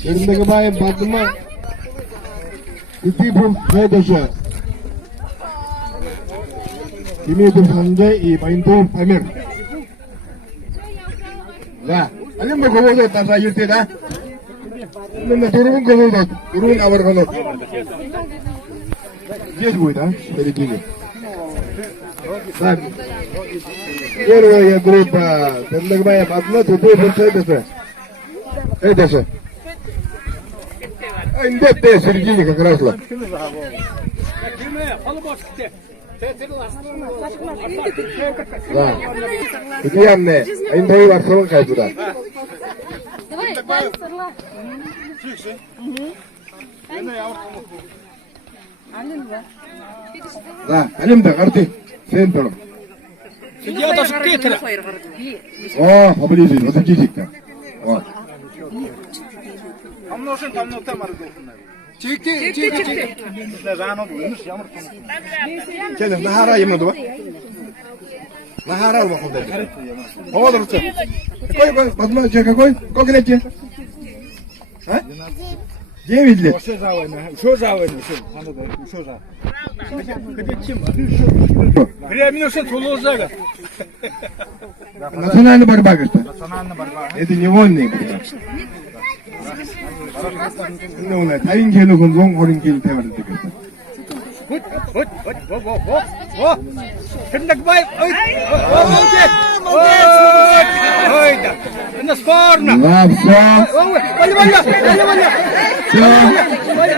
Ермегбаев Батыма, Кутипов следующий. Тимитов Санджай и Байнтов Амир. Да. Алим бы говорил, там заюрте, да? Именно Турун говорил, Турун Аварганов. Здесь будет, да? Впереди. Так. Первая группа. Ермегбаев Батыма, Кутипов следующий. Это же. А индекс в середине как раз. Да. Идеальные. Индекс Барселона как туда. Да, Алимда, карты. Центр. О, поближе, вот идите-ка. Вот. Амношен тамно тамар дохна. Чекте. Лазано буйнус ямар тум. Келе нахара емнеду ба? Нахара алма худер. Поводорце. Какой Батма, че какой? Сколько лет тебе? А? 9 лет. Что за война? Что? Надо да, что за? Где чем? Временно что тулузага. Национальная борьба, говорит. Национальная борьба. Это не вольные борьба. Ну, на таинкелу гонзон хоринкел 태워를 듣겠어. Во. Ермегбай. Ой, да. На спорно. Лапса.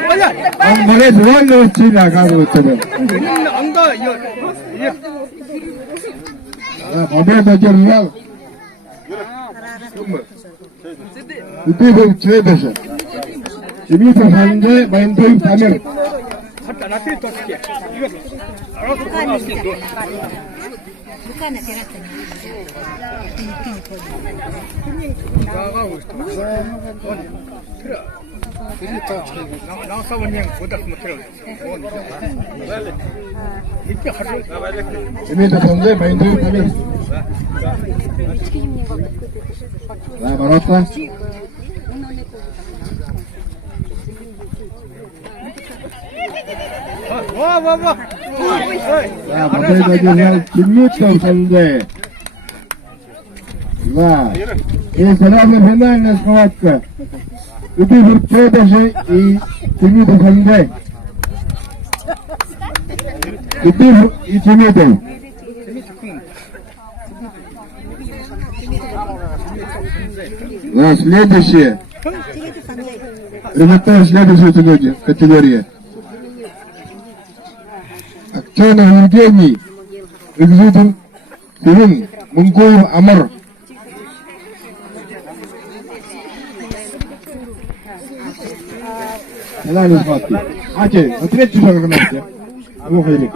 Валя. Он более вольно учили, как учили. Анда. Победа держал. Ты был следующий. Тимитов Санджай, Байнтов Амир. Тимитов Санджай, Байнтов Амир. Наоборот. Во. Да, победа держал Тимитов Санджай. Да. И сразу финальная схватка. Кутипов следующий и Тимитов Санджай. Кутипов и Тимитов. Да, следующие. Ребята, следующая категория. Акчанов Евгений, Экзутин, Курин, Мункоев Амар. Финальные схватки. Ати, на третий шаг гнайте. Выходи.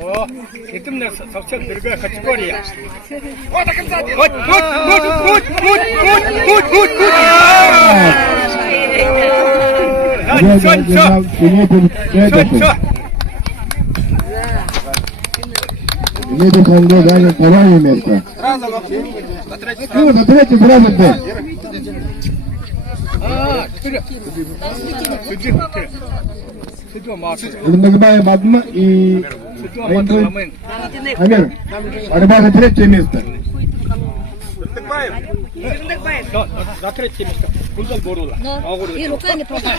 О, этим совсем другая категория. Вот так и Тимитов Санджай занял второе место. Ну, на третьем сразу ты. Ермегбаев Батыма и Байнтов Амир. Борьба за третье место. Ермегбаев. За третье место. Кулдал борула. И руками просто.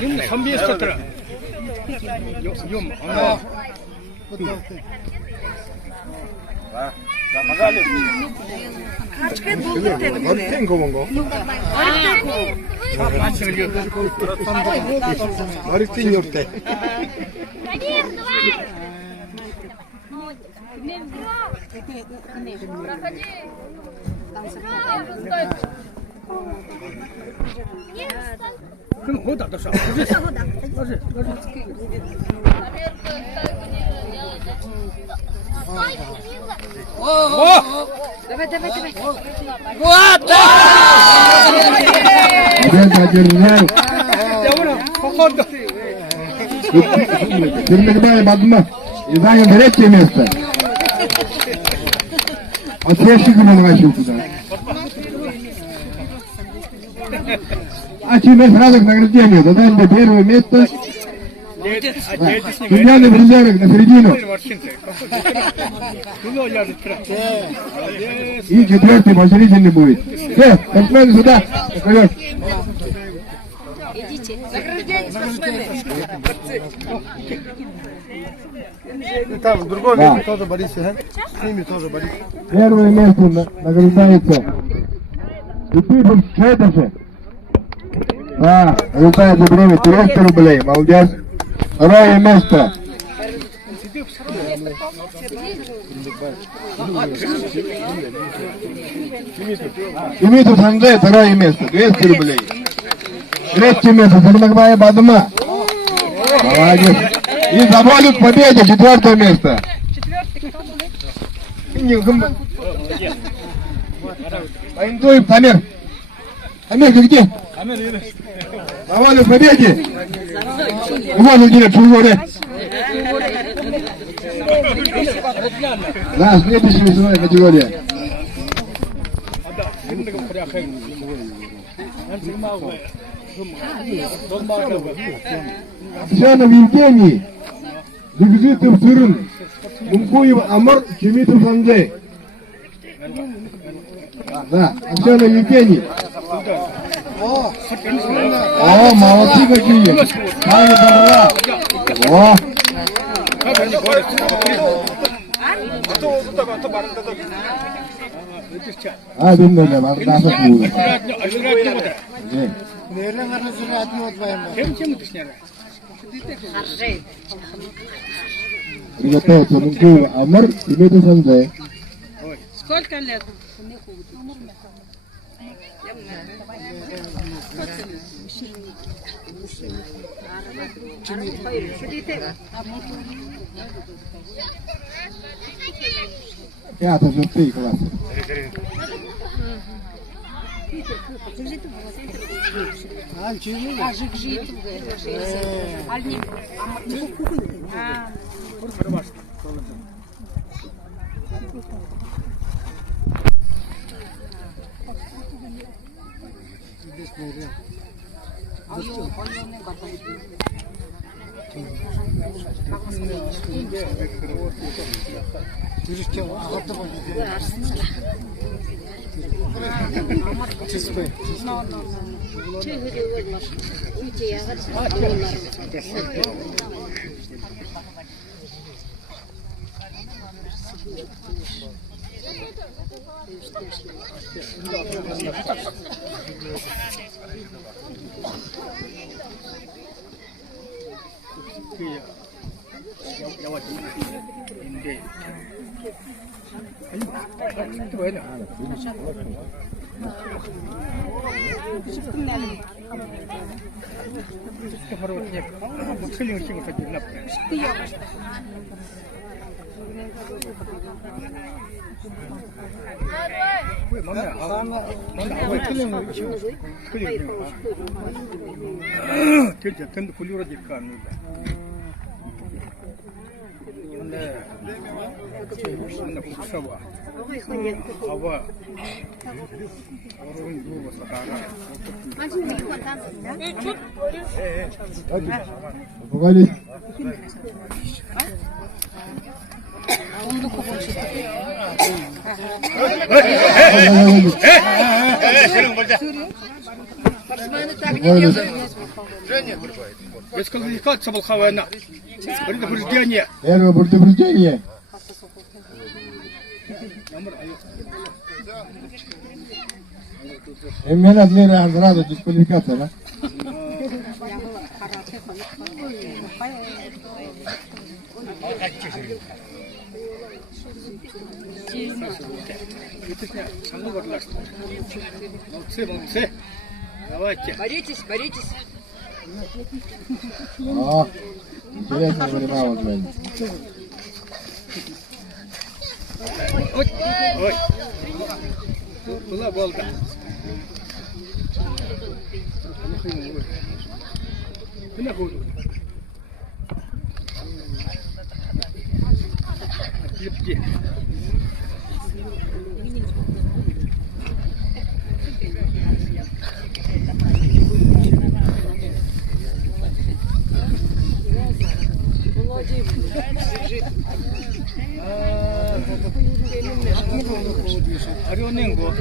Юм 선비했었더라. Юм. Kaçkaya doldurdu böyle. Ten kovongo. Mariftin yok de. 그럼 거기다 넣었어. Давай. Ермегбаев Батыма и занял третье место. Вот следующий год начал туда. А тебе сразу к награждению. Задали мне первое место. Судьяный призерок на середину. И четвертый поощрительный будет. Все, спортсмены сюда. Вперед. Идите. Награждение спортсмены. Там в другом месте тоже борися, с ними тоже борися. Первое место награждается. И ты был это же. Да, награждается время 300 рублей. Молодец. Второе место. Тимитов Андрей, второе место. 200 рублей. Третье место. Сарнагбаев Бадма. Молодец. И заводят к победе. Четвертое место. Поинтуем, Тамир. Тамир, ты где? Заводят к победе. Вот где Чугуре. Да, следующая весовая категория. Аксенов Евгений, Зигзитов Сырын, Мункуев Амр, Чемитов Андрей. Да, Аксенов Евгений. О, молодцы какие. Сами добра. О. А, bilmem var, daha çok bu. Приготовиться Мункуев Амр, Чемитов Андрей. Сколько лет? Пятый, шестый класс. Погоди. Спортсмены так не делают. Дисквалификация Волховена. Предупреждение. Первое предупреждение. Именно от мира сразу дисквалификация, да? Молодцы. Давайте. Боритесь, боритесь. О, интересно времена вот блин. Ой. Была Волга. Орённый го.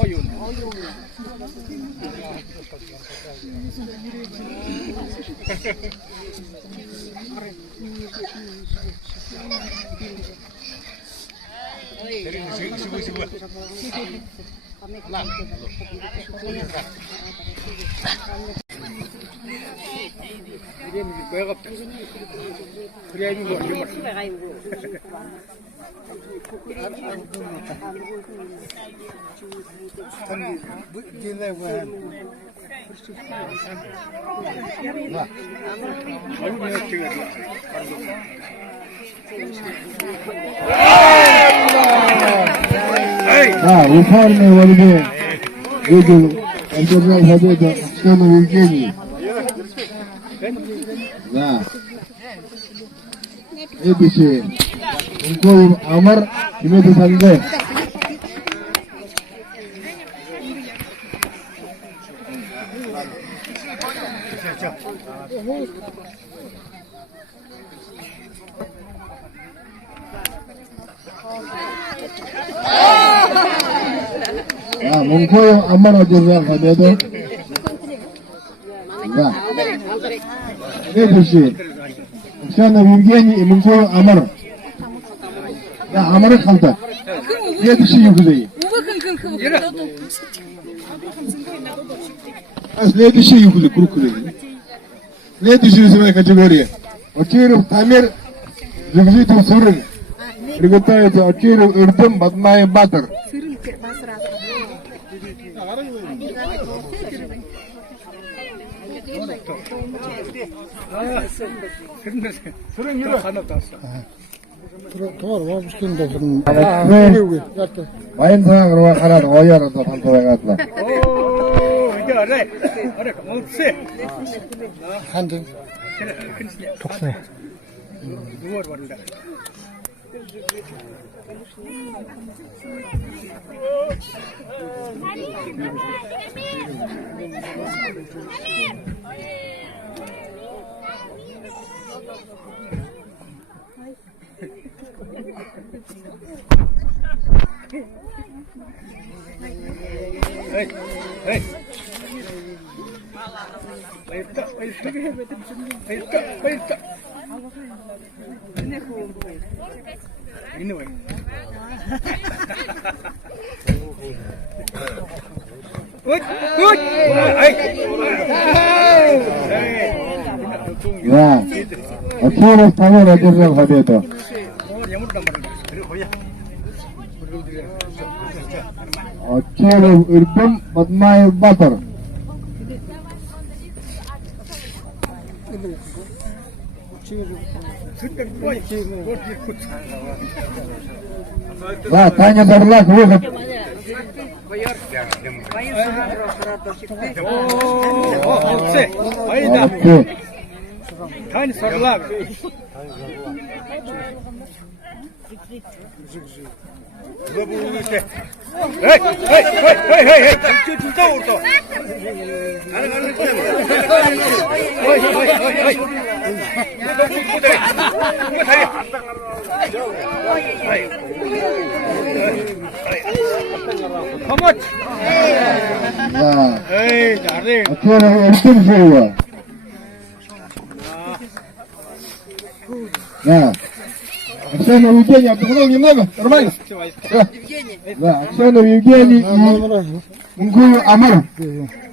Оюн. Упорный во льве видел одержал победу Аксену Евгению. Да. Следующий. Ункоев Амар Тимеду Санде. Да, Мункоев Амар одержал победу. Да. Следующий. Аксенов Евгений и Мункоев Амар. Да, Амар қалды. Следующий юбилей. Следующий юбилей, круг юбилей. Следующая весовая категория. Очиров Тамир, Жигжитов Сурын. Приготовится Очиров Иртым Батмай Батыр. Вайн саңырға қарады, ойарында қантылай қатыла. молодцы. Ханды. Токсны. Вот. Hey. Да. Очиров Тамир одержал победу. Очиров Иртым Батмай Батыр. Да, Таня Барлак, выход. Молодцы. Молодцы. Таня Сарлак. Эй! Что урто? Помочь! Да. Эй, дары! Очиров Иртым живо. Да. Аксенов Евгений отдохнул немного? Нормально? Да, Аксенов Евгений и Мункоев Амар.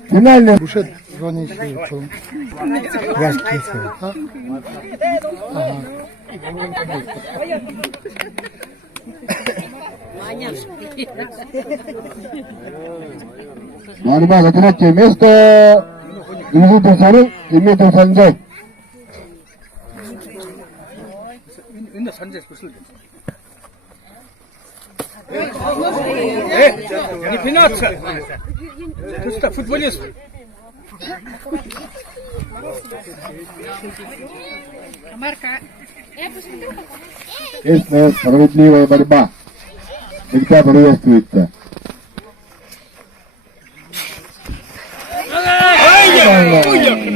Финальный. Бушет звонит. Васьки. Борьба за третье место. Жигжитов Сурын, Тимеду Санде. 인도 산재 구슬. Не пинаться. Ты что, футболист? Честная, справедливая борьба. Всегда приветствуется.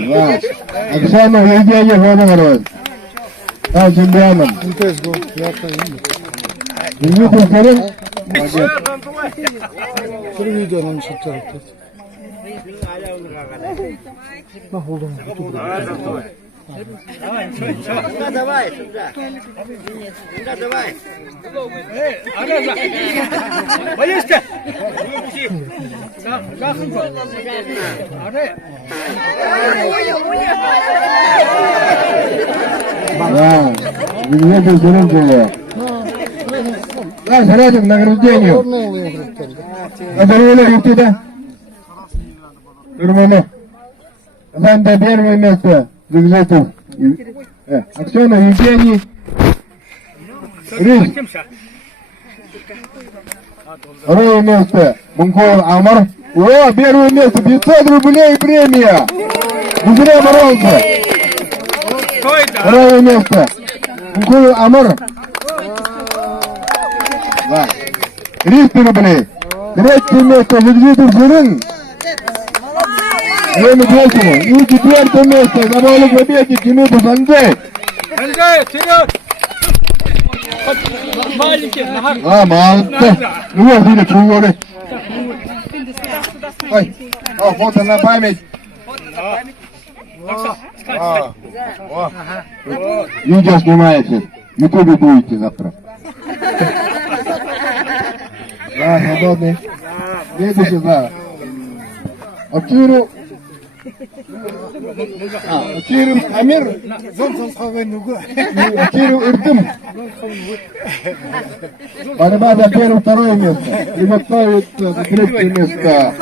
Да. Оксана, Евгения, Ивановна. Да, чемпионом. Интес гол. Я понимаю. Дмитрий Карин. Şu videonun çıkacak. Ne oldu? Давай. Боишься? Да, Дмитрий Карин. Да, сразу к награждению. Одарили тебя. Нормально. Занда первое место. Зигзетов. Аксена, Евгений. Рис. Второе место. Мунков Амар. О, первое место. 500 рублей премия. Не зря боролся. Второе место. Мунков Амар. Да. 300 рублей. Третье место. Зигзетов Жирин. Время третьего. И четвертое место. Забавный победник Демидов Андрей. Андрей, вперед! Маленький, А, молодцы. Ну вот, видите, кругоры. Ой, о, фото на память. Видео снимаете. В Ютубе будете завтра. Да, свободный. Следующий, да. Акиру. Акиру Амир. Акиру Иртым. Борьба за первое, второе место. Приготовится за третье место.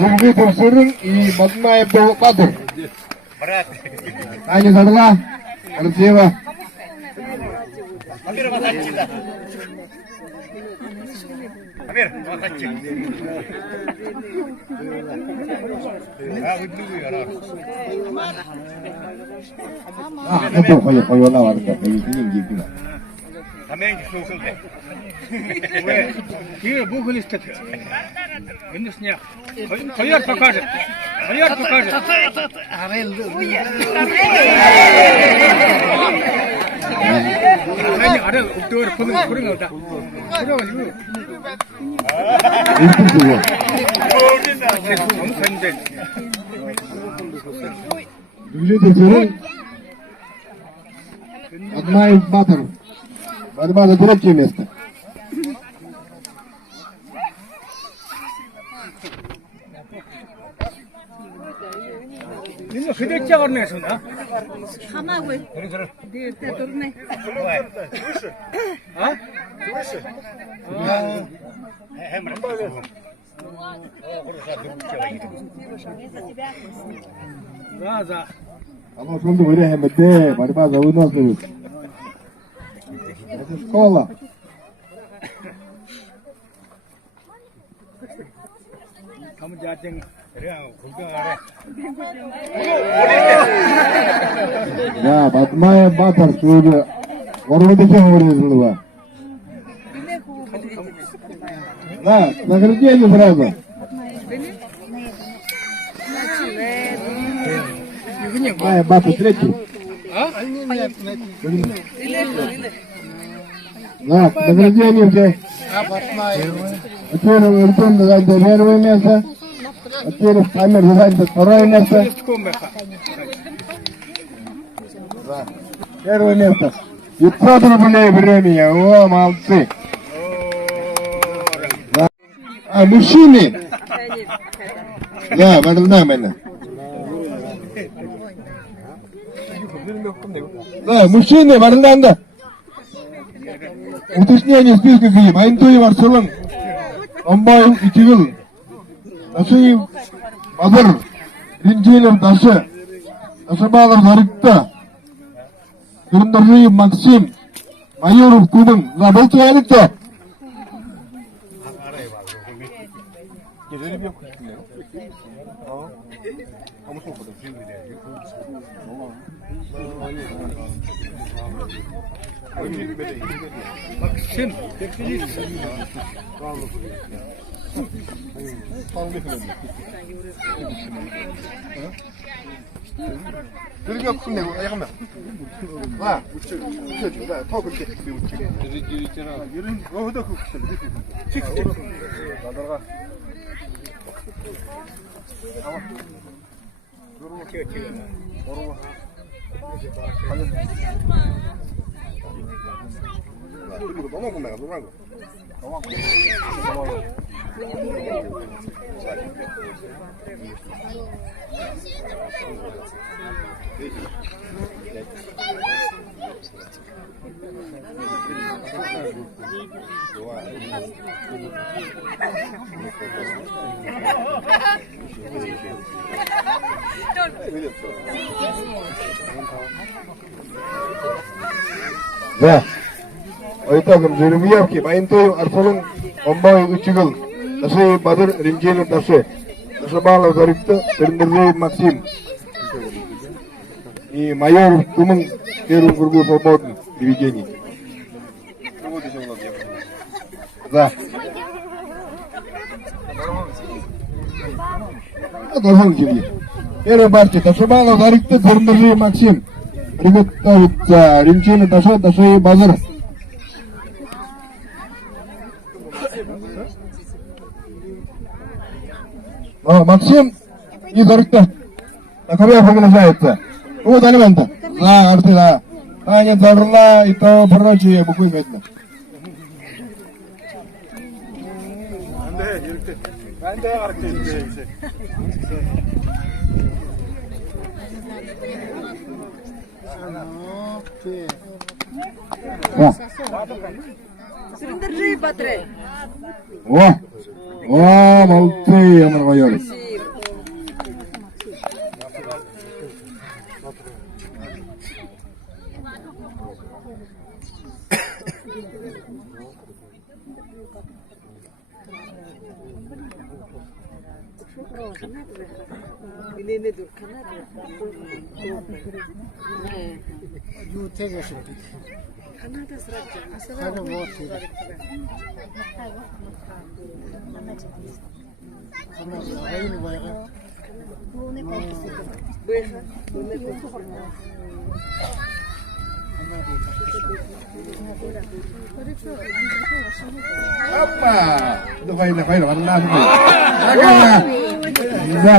Зумгитов Сурын и Бадмаев Бадыр. Аня Задла. Красиво. Ну то поела варка, деньги куда. Ты бухали статью. Не снял. Пояр покажет. Пояр покажет. 아래 옥도를 보는 거다. 그래가지고. 너무 큰데. Южный Бадмаев Батыр. Борьба за третье место. 이거 그대짜 걸네서 나. Хамагой. Ты дурный. 아? За. Оно что-то время МТ, борьба за выносливость. Это школа. 가면 자땡 그냥 구경하래. Да, Бадмаев Батыр сегодня ворваться вырезал. Да, награждение сразу. Бадмаев Батыр третий. Да, награждение все. Теперь Иртун занят первое место. Теперь Амир занят второе место. Да. Первое место. 500 рублей премия. О, молодцы. Да. А, мужчины? Да, нормально. Да, мужчины, Варланда. Уточнение списка гиб. Айнтуи Варсалан. Омбай Итигил. Насуи Бадыр. Ринчилов Дашы. Дашабалов Зарыкта. Кырымдаржиев Максим. Майоров Кудың. Забыл туалетті. Максим, 그렇게 끝내고 약간 와 웃겨 더 그렇게 이런 거도 그 나다가 그리고 넘어가면 내가 넘어가고 자, 어이따금 저렴이야기 마인토 арсалын омбай учигыл 다시 бадыр римжелер 다시 Шабалов Зарикта, Термирзеев Максим и майор Тумын первую кругу свободных приведений. Да. Первая партия. Шабалов Зарикта, Термирзеев Максим. Приготовиться Римчина Таша, Таша и Базар. Максим и Зарикта. Таковая приглашается. Вот алимента. Да, арты, да. Аня Зарла и то прочее буквы медно. 반대 가르쳐 이제. Держи, Патрик. О, молодцы, Амар майор. Опа! Давай, ванна. Да.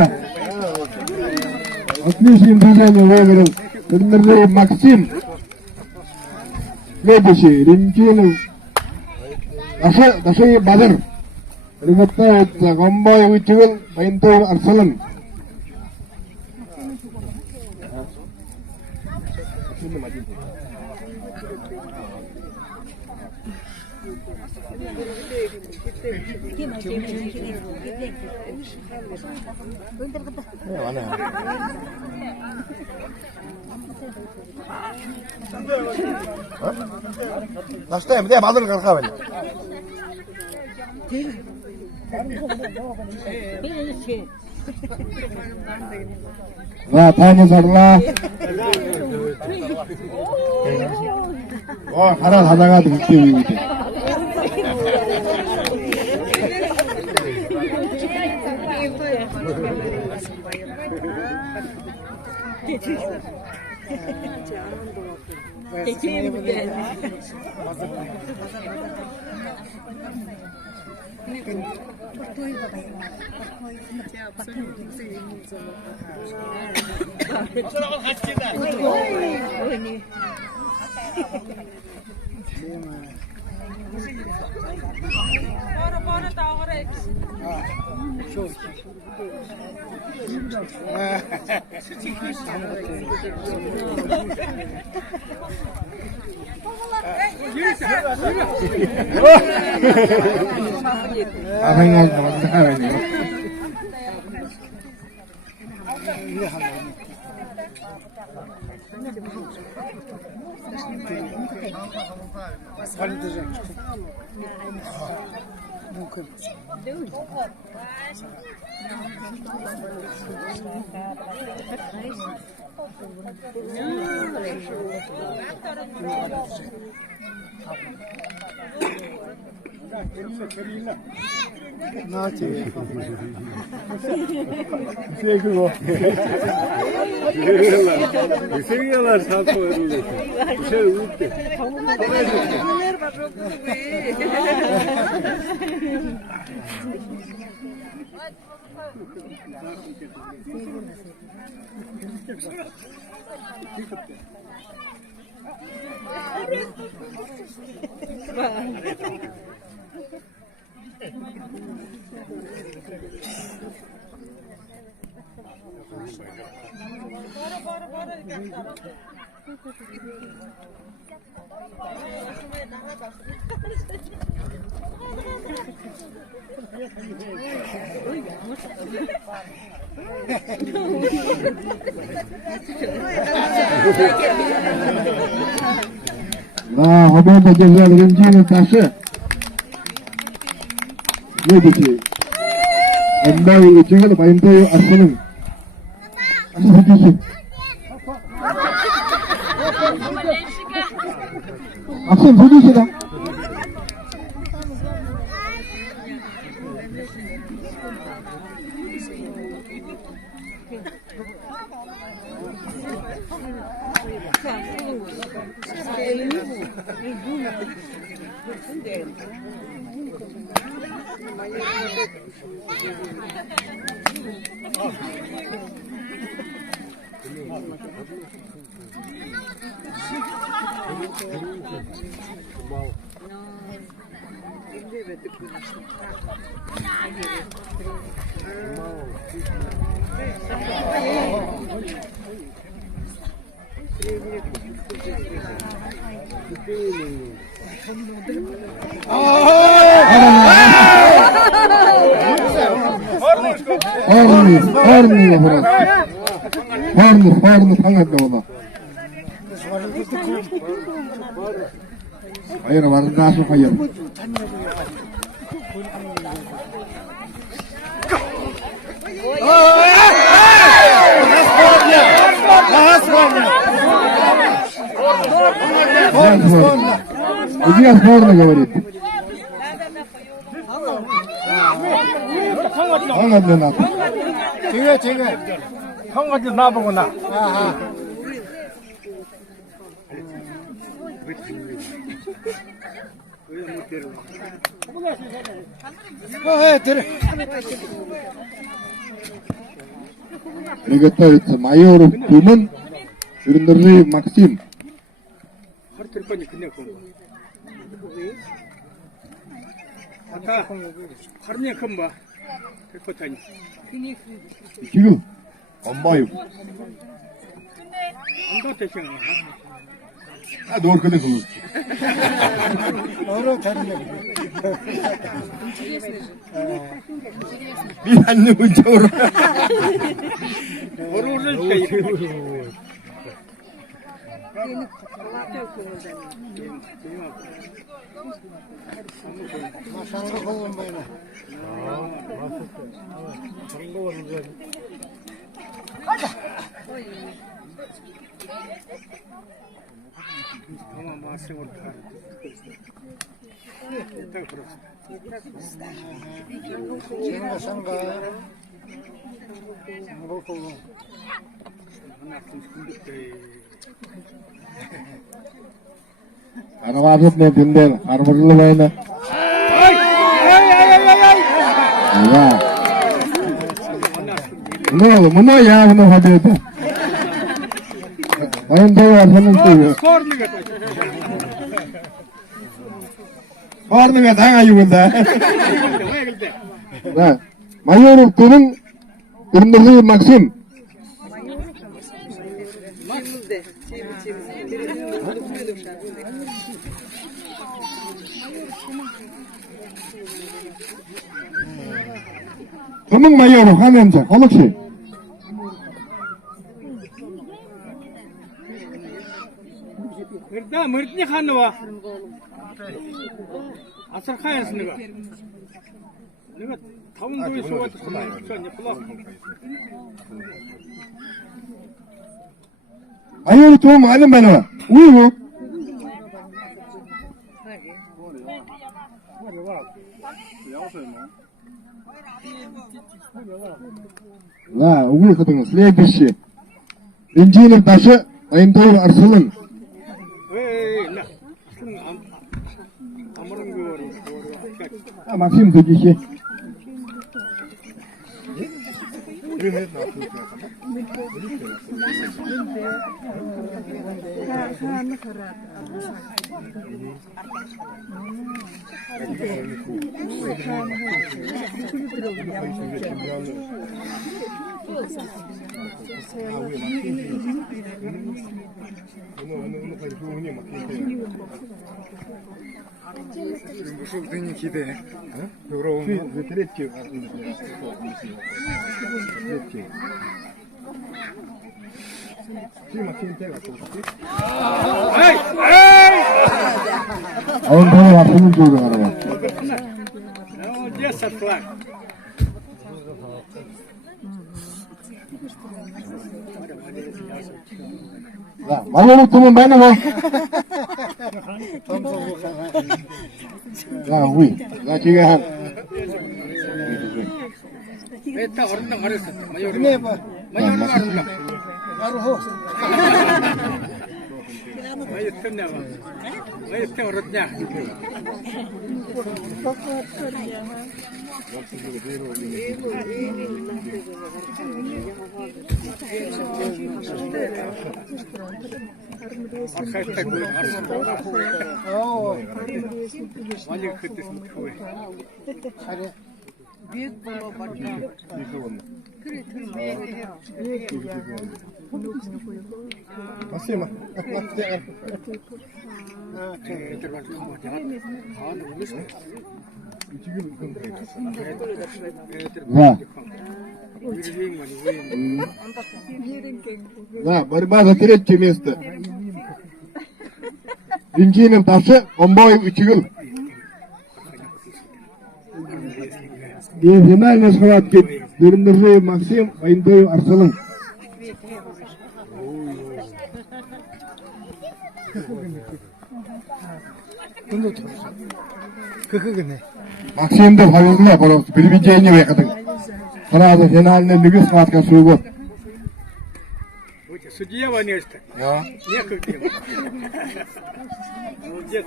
Отличным движением выиграл Термирзеев Максим. Следующий Римчинов Таша и Базар. Приготовится Гомбай Учигыл, Маинтов арсалын. 나스타임 내가 만들어 갈 거야. Таня Зарла. 하나 하다가 늦게 우유대. 나지. 그거. 생각날 사고 이러는데. 제 웃대. 나 호변도 제가 렌즈는 다시 여기지 엄마의 지금 바인도요 아스는 아스는 아스는 소리시다 Harni sangatda hayır var nasıl hayır Иди сборно говорит. Hangadle na. 제가 형한테 나보고 나. Приготовиться майору Туман, Вернеры Максим. 아까 하루에 금방 백포타니. 지금 엄마요. 안도 대신. 아, 너 그래 그. 어려 다른데. 미안 누구죠? 오르를 때. 마상으로 보면 뭐이나. 제가 상가 먹고 Karena masuk nih binder, karena perlu mainnya. Iya. Mana ya mana hadi itu. Main tuh asalnya tuh. Korni nggak tanya juga. Nah, mayor turun turun Maxim. Kamu mayor hanem sa, kolok sih. Mereka mereka kan wa. Asal kaya sih nih. Nih, tahun dua surat kemarin kan ya pelak. Mayor tuh mana mana? Uyu. Да, выходом. Следующий. Инженер Даша, Айнтоев Арсылын. Максим Дудихи. Айнтоев Арсылын жолы қарабар. Да, малолук тумын байна уу? Да, oui. Да, чигахан. Это орнда гарсан. Майор. Майор гарсан. Архо. Майор тэмнэ. Майор тэмнэ ордня. Архайтай бой гарсан. Малик хэтэс мөхөө. Харин бит болоо батна. Спасибо. Да. Да, борьба за третье место. Инженер Даша, Омбоев Учигыл. И финальная схватка. Дерендержиев Максим, Айнтоев Арсылын. Максимді повезло, просто переведение выхода. Сразу финальная лига схватка сугуб. Судья Ванешта. Ja. Некогда. Молодец.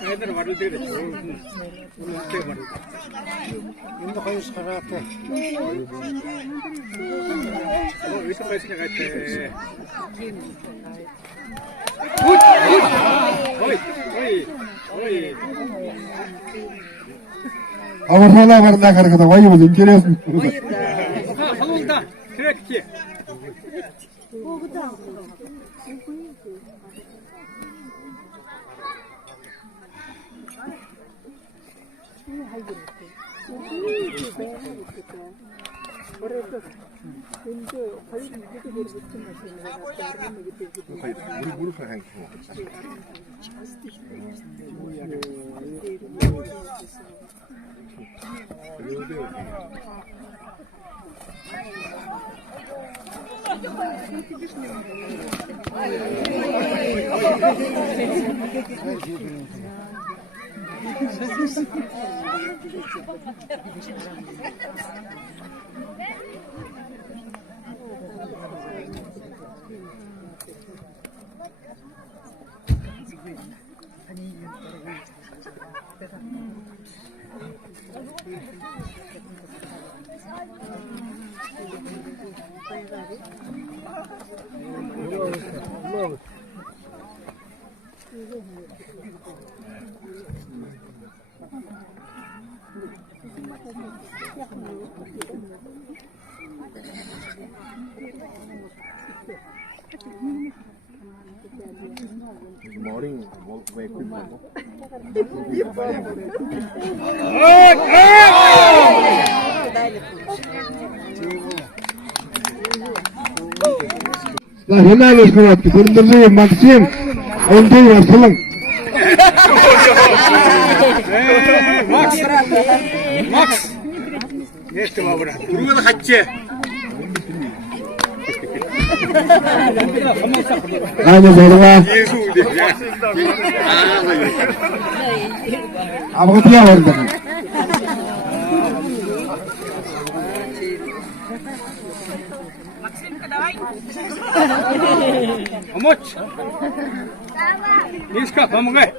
Айдар варудыр. Енді қойыс қараты. Это песня какая-то. Ой. Авархана барда қарқыда, вайымыз, интересно. Халунда, кректе. Morning, wake На финальной схватке Дерендержиев Максим, Айнтоев Арсылын. Макс! Нечто, брат. Другой хотите. Hanya berapa? Apa ketia warga? Помочь? Мишка, помогай.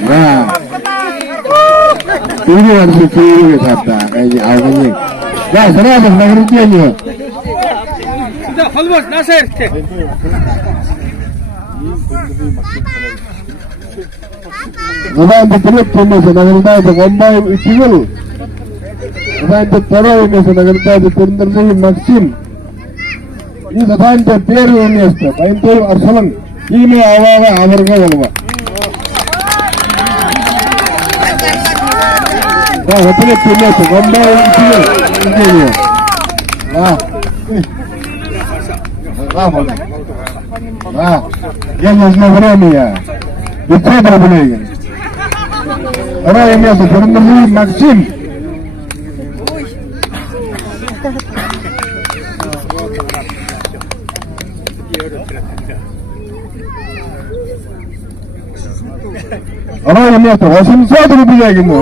Nah, ini harus dipilih kata kayak awalnya. Nah, sana ada negerinya. Sudah, halvas, Nasir. Zaman terus cuma senagerita itu kombai ikil. Zaman terus ini senagerita itu terus Maxim. Ini zaman terperu ini asta. Bain tu Arsalan. Ini awal amarga walwa. Nah, betul cuma itu kombai ikil. Ini. Nah. Mana? Nah, yang berani ya. Itu berapa lagi? Orang yang biasa bernama Maxim. Orang yang biasa Wasim satu rupiah gitu.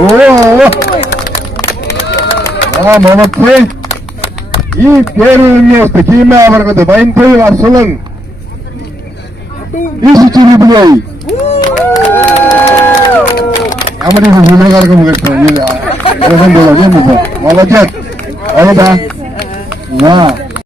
Oh, Muhammad Syed. Ini peru yang biasa kima berkata bain tu Arsalan. Isi ciri beliau. Kamu ni gunakan kamu kerja ni. Orang bola ni muka. Malah jat. Awak dah. Nah.